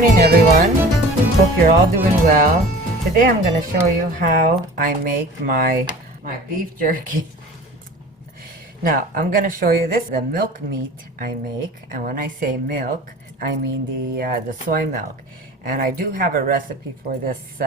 Morning everyone, hope you're all doing well. Today I'm going to show you how I make my beef jerky. Now I'm going to show you the milk meat I make, and when I say milk I mean the soy milk. And I do have a recipe for this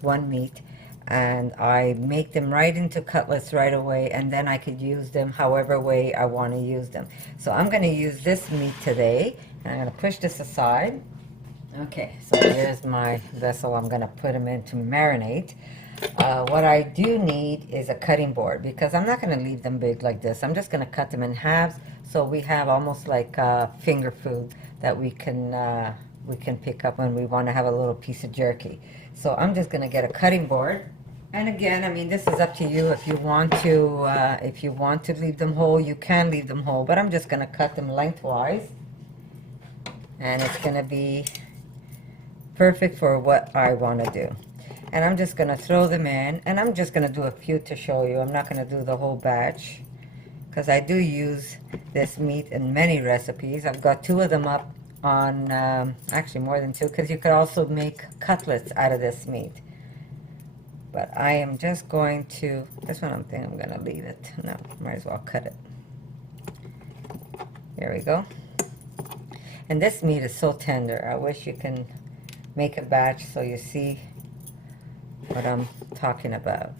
one meat, and I make them right into cutlets right away, and then I could use them however way I want to use them. So I'm going to use this meat today, and I'm going to push this aside. Okay, so here's my vessel I'm going to put them in to marinate. What I do need is a cutting board, because I'm not going to leave them big like this. I'm just going to cut them in halves, so we have almost like finger food that we can pick up when we want to have a little piece of jerky. So I'm just going to get a cutting board. And again, I mean, this is up to you. If you want to leave them whole, you can leave them whole. But I'm just going to cut them lengthwise, and it's going to be perfect for what I want to do. And I'm just going to throw them in, and I'm just going to do a few to show you. I'm not going to do the whole batch, because I do use this meat in many recipes. I've got 2 of them up on, actually more than 2, because you could also make cutlets out of this meat. But I am just going to, this one I'm thinking I'm going to leave it. No, might as well cut it. There we go. And this meat is so tender. I wish you can make a batch so you see what I'm talking about.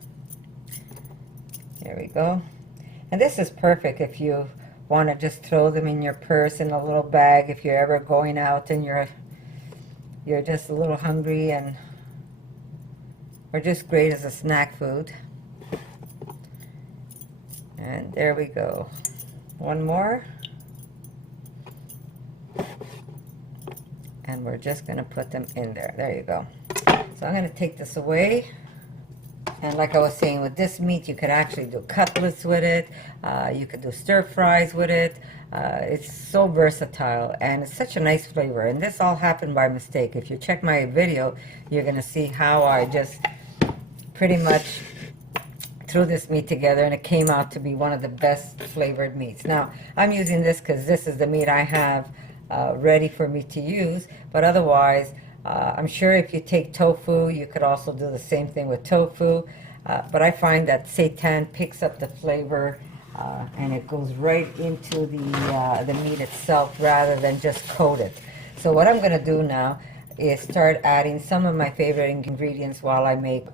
There we go. And this is perfect if you want to just throw them in your purse in a little bag, if you're ever going out and you're just a little hungry, and or just great as a snack food. And there we go. One more. And we're just going to put them in there. There you go. So I'm going to take this away. And like I was saying, with this meat, you could actually do cutlets with it. You could do stir fries with it. It's so versatile, and it's such a nice flavor. And this all happened by mistake. If you check my video, you're going to see how I just pretty much threw this meat together, and it came out to be one of the best flavored meats. Now, I'm using this because this is the meat I have ready for me to use, but otherwise I'm sure if you take tofu, you could also do the same thing with tofu, but I find that seitan picks up the flavor and it goes right into the meat itself rather than just coat it. So what I'm going to do now is start adding some of my favorite ingredients while I make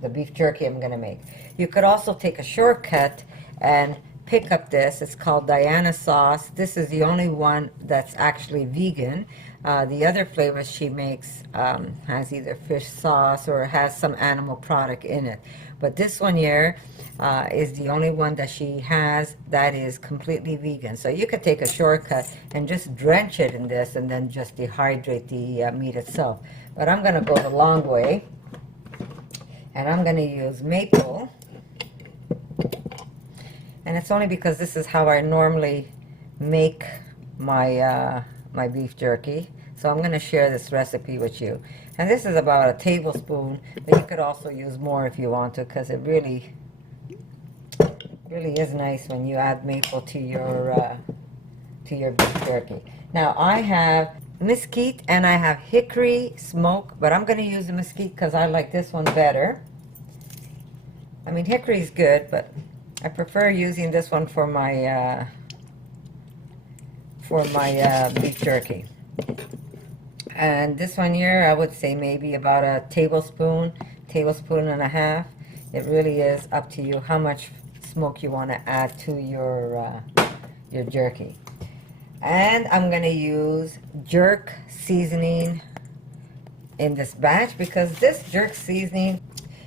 the beef jerky I'm going to make. You could also take a shortcut and pick up this. It's called Diana sauce. This is the only one that's actually vegan. The other flavors she makes has either fish sauce or has some animal product in it. But this one here is the only one that she has that is completely vegan. So you could take a shortcut and just drench it in this and then just dehydrate the meat itself. But I'm going to go the long way, and I'm going to use maple. And it's only because this is how I normally make my my beef jerky. So I'm going to share this recipe with you. And this is about a tablespoon, but you could also use more if you want to, because it really is nice when you add maple to your beef jerky. Now I have mesquite and I have hickory smoke, but I'm going to use the mesquite because I like this one better. I mean, hickory is good, but I prefer using this one for my beef jerky. And this one here, I would say maybe about a tablespoon and a half. It really is up to you how much smoke you want to add to your jerky. And I'm going to use jerk seasoning in this batch, because this jerk seasoning,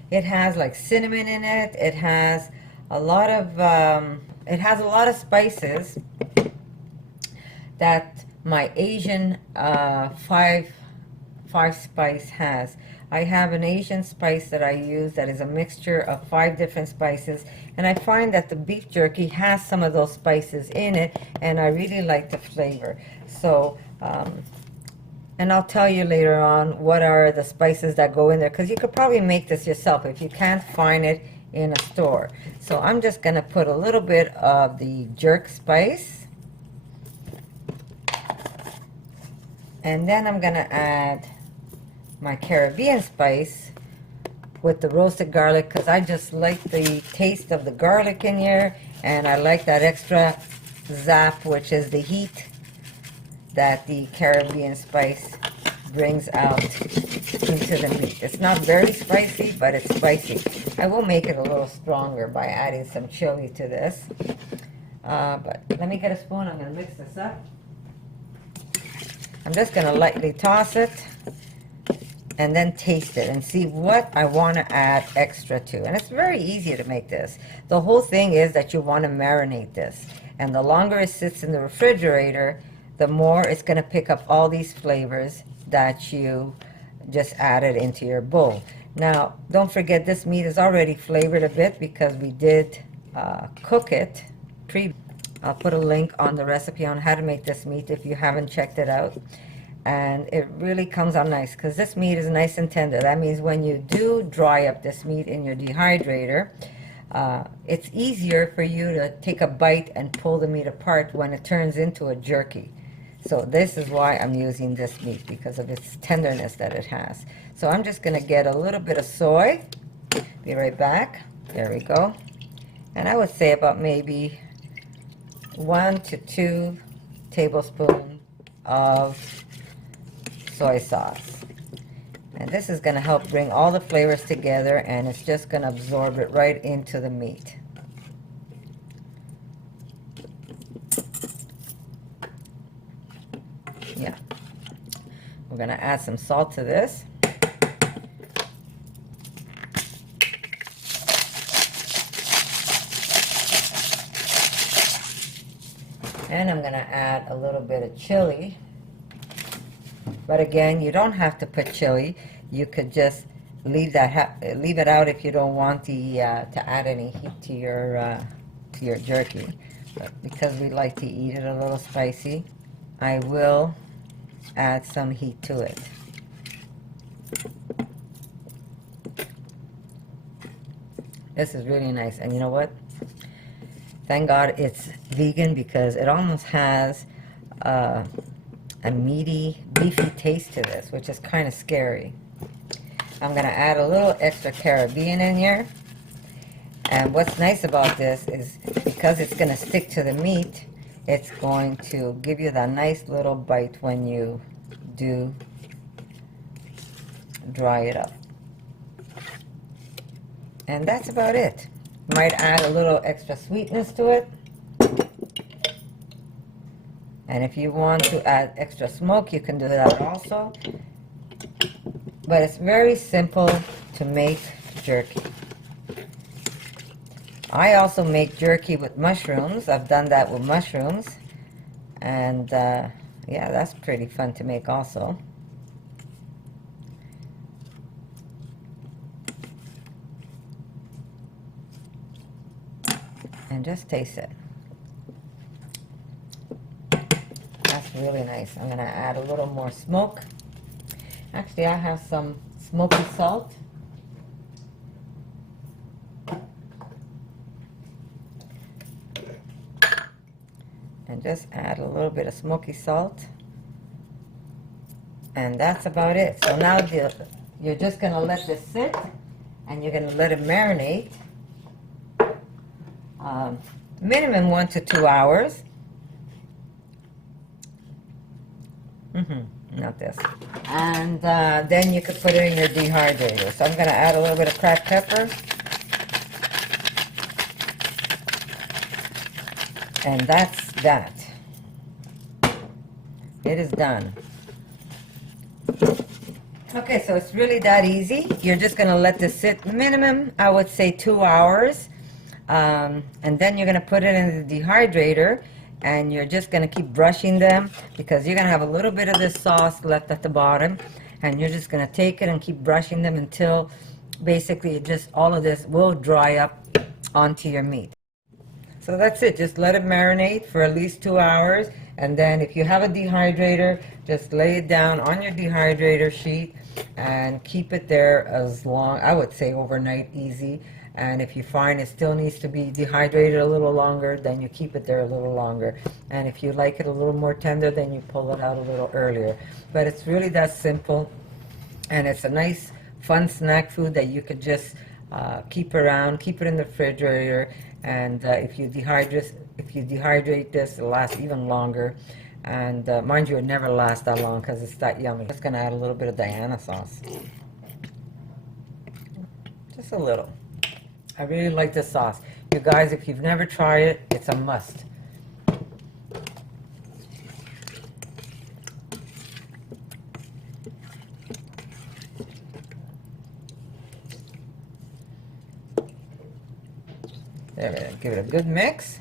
it has like cinnamon in it. It has a lot of spices that my Asian five spice has. I have an Asian spice that I use that is a mixture of 5 different spices, and I find that the beef jerky has some of those spices in it, and I really like the flavor. So and I'll tell you later on what are the spices that go in there, because you could probably make this yourself if you can't find it in a store. So I'm just going to put a little bit of the jerk spice, And then I'm gonna add my Caribbean spice with the roasted garlic, because I just like the taste of the garlic in here, and I like that extra zap, which is the heat that the Caribbean spice brings out into the meat. It's not very spicy, but it's spicy. I will make it a little stronger by adding some chili to this. But let me get a spoon. I'm going to mix this up. I'm just going to lightly toss it and then taste it and see what I want to add extra to. And it's very easy to make this. The whole thing is that you want to marinate this. And the longer it sits in the refrigerator, the more it's going to pick up all these flavors that you just added into your bowl. Now, don't forget, this meat is already flavored a bit because we did cook it I'll put a link on the recipe on how to make this meat if you haven't checked it out. And it really comes out nice because this meat is nice and tender. That means when you do dry up this meat in your dehydrator, it's easier for you to take a bite and pull the meat apart when it turns into a jerky. So this is why I'm using this meat, because of its tenderness that it has. So I'm just going to get a little bit of soy. Be right back. There we go. And I would say about maybe 1 to 2 tablespoons of soy sauce. And this is going to help bring all the flavors together, and it's just going to absorb it right into the meat. Yeah. We're going to add some salt to this. And I'm going to add a little bit of chili. But again, you don't have to put chili. You could just leave it out if you don't want to add any heat to your jerky. But because we like to eat it a little spicy, I will add some heat to it. This is really nice. And you know what? Thank God it's vegan, because it almost has a meaty, beefy taste to this, which is kind of scary. I'm going to add a little extra Caribbean in here. And what's nice about this is because it's going to stick to the meat, it's going to give you that nice little bite when you do dry it up. And that's about it. Might add a little extra sweetness to it. And if you want to add extra smoke, you can do that also. But it's very simple to make jerky. I also make jerky with mushrooms. I've done that with mushrooms. And yeah, that's pretty fun to make also. And just taste it. That's really nice. I'm going to add a little more smoke. Actually, I have some smoky salt. And just add a little bit of smoky salt. And that's about it. So now you're just going to let this sit, and you're going to let it marinate. Minimum 1 to 2 hours. Not this. And then you could put it in your dehydrator. So I'm going to add a little bit of cracked pepper. And that's that. It is done. Okay, so it's really that easy. You're just going to let this sit minimum, I would say, 2 hours. And then you're going to put it in the dehydrator, and you're just going to keep brushing them, because you're going to have a little bit of this sauce left at the bottom, and you're just going to take it and keep brushing them until basically just all of this will dry up onto your meat. So that's it. Just let it marinate for at least 2 hours, and then if you have a dehydrator, just lay it down on your dehydrator sheet and keep it there as long, I would say overnight, easy. And if you find it still needs to be dehydrated a little longer, then you keep it there a little longer. And if you like it a little more tender, then you pull it out a little earlier. But it's really that simple, and it's a nice, fun snack food that you could just keep around, keep it in the refrigerator, and if you dehydrate this, it'll last even longer. And mind you, it never lasts that long because it's that yummy. Just gonna add a little bit of Diana sauce, just a little. I really like this sauce. You guys, if you've never tried it, it's a must. There we go. Give it a good mix.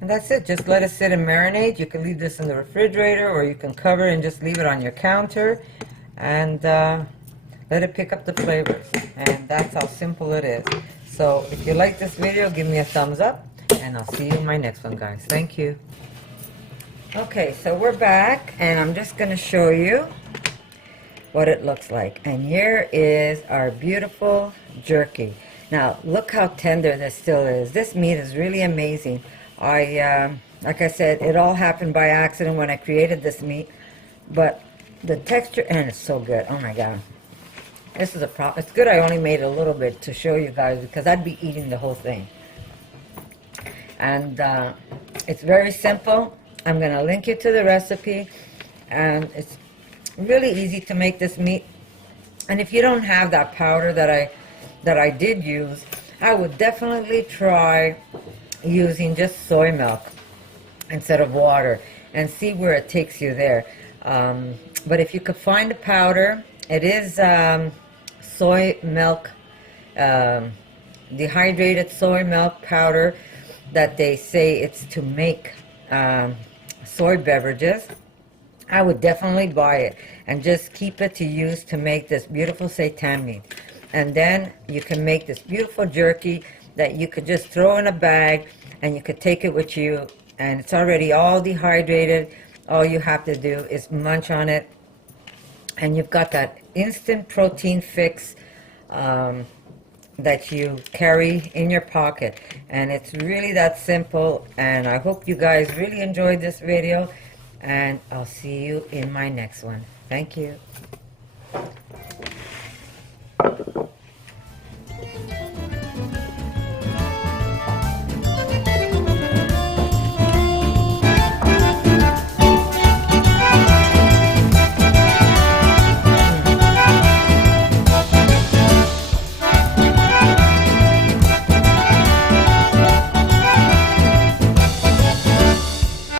And that's it. Just let it sit and marinate. You can leave this in the refrigerator, or you can cover it and just leave it on your counter and let it pick up the flavors. And that's how simple it is. So if you like this video, give me a thumbs up, and I'll see you in my next one, guys. Thank you. Okay, so we're back, and I'm just going to show you what it looks like. And here is our beautiful jerky. Now, look how tender this still is. This meat is really amazing. Like I said, it all happened by accident when I created this meat, but the texture, and it's so good. Oh my God. This is a problem. It's good I only made a little bit to show you guys, because I'd be eating the whole thing. And it's very simple. I'm going to link you to the recipe, and it's really easy to make this meat. And if you don't have that powder that I did use, I would definitely try using just soy milk instead of water, and see where it takes you there. But if you could find a powder, it is soy milk, dehydrated soy milk powder, that they say it's to make soy beverages. I would definitely buy it and just keep it to use to make this beautiful seitan meat. And then you can make this beautiful jerky that you could just throw in a bag, and you could take it with you, and it's already all dehydrated. All you have to do is munch on it, and you've got that instant protein fix that you carry in your pocket. And it's really that simple. And I hope you guys really enjoyed this video, and I'll see you in my next one. Thank you.